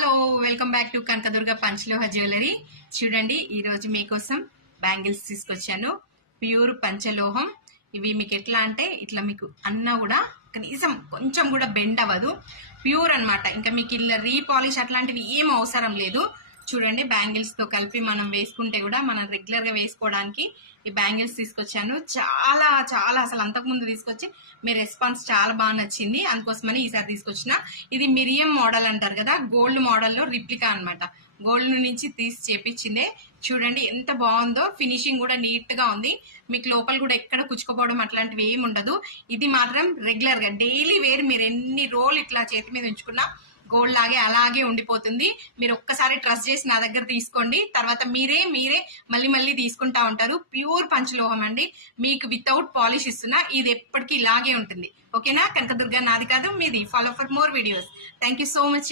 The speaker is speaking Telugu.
Hello welcome back to Kanakadurga Panchaloha jewellery. చూడండి, ఈరోజు మీకోసం బ్యాంగిల్స్ తీసుకొచ్చాను. ప్యూర్ పంచలోహం. ఇవి మీకు ఎట్లా అంటే ఇట్లా మీకు అన్నా కూడా కనీసం కొంచెం కూడా బెండ్ అవ్వదు. ప్యూర్ అన్నమాట. ఇంకా మీకు ఇలా రీపాలిష్ అట్లాంటివి ఏం అవసరం లేదు. చూడండి, బ్యాంగిల్స్ తో కలిపి మనం వేసుకుంటే కూడా మనం రెగ్యులర్ గా వేసుకోవడానికి ఈ బ్యాంగిల్స్ తీసుకొచ్చాను. చాలా చాలా అసలు అంతకుముందు తీసుకొచ్చి మీ రెస్పాన్స్ చాలా బాగా నచ్చింది, అందుకోసమని ఈసారి తీసుకొచ్చిన. ఇది మిరియం మోడల్ అంటారు కదా, గోల్డ్ మోడల్లో రిప్లికా అన్నమాట. గోల్డ్ నుంచి తీసి చేపించిందే. చూడండి ఎంత బాగుందో, ఫినిషింగ్ కూడా నీట్ గా ఉంది. మీకు లోపల కూడా ఎక్కడ కుచ్చుకోపోవడం అట్లాంటివి ఏమి ఉండదు. ఇది మాత్రం రెగ్యులర్ గా డైలీ వేర్ మీరు ఎన్ని రోజులు ఇట్లా చేతి మీద ఉంచుకున్నా గోల్డ్ లాగే అలాగే ఉండిపోతుంది. మీరు ఒక్కసారి ట్రస్ట్ చేసి నా దగ్గర తీసుకోండి, తర్వాత మీరే మళ్ళీ మళ్ళీ తీసుకుంటా ఉంటారు. ప్యూర్ పంచలోహం అండి, మీకు వితౌట్ పాలిష్ ఇస్తున్నా. ఇది ఎప్పటికీ ఇలాగే ఉంటుంది. ఓకేనా? కనకదుర్గ నాది కాదు మీది. Follow for more videos. Thank you so much.